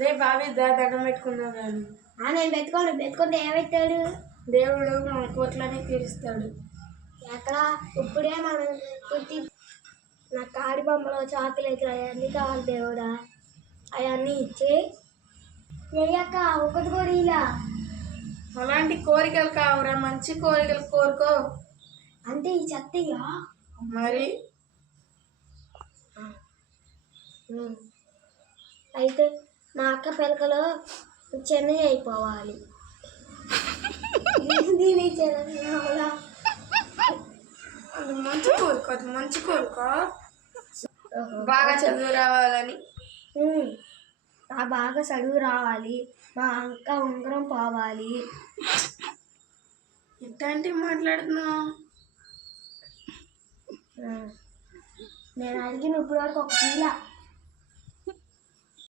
రే బావి దండం పెట్టుకున్నావు కానీ నేను పెట్టుకుంటే ఏమవుతాడు? దేవుడు మన కోట్లని తీరుస్తాడు. ఎక్కడ ఇప్పుడే మనం పుట్టి నా కాడి బొమ్మలో చాకులైతే అవన్నీ కావాలి దేవుడా, అవన్నీ ఇచ్చి అయ్యాక ఒకటి కూడా ఇలా. అలాంటి కోరికలు కావురా, మంచి కోరికలు కోరుకో. అంటే ఈ చెత్తయ్యా మరి అయితే మా అక్క పిల్లకలు చెన్నై అయిపోవాలి. మంచి కోరుకో, అది మంచి కోరుకో. బాగా చదువు రావాలని. బాగా చదువు రావాలి, మా అక్క ఉంగరం పోవాలి. ఎట్లాంటి మాట్లాడుతున్నావు? నేను అడిగిన ఇప్పుడు వరకు ఒక పిల్ల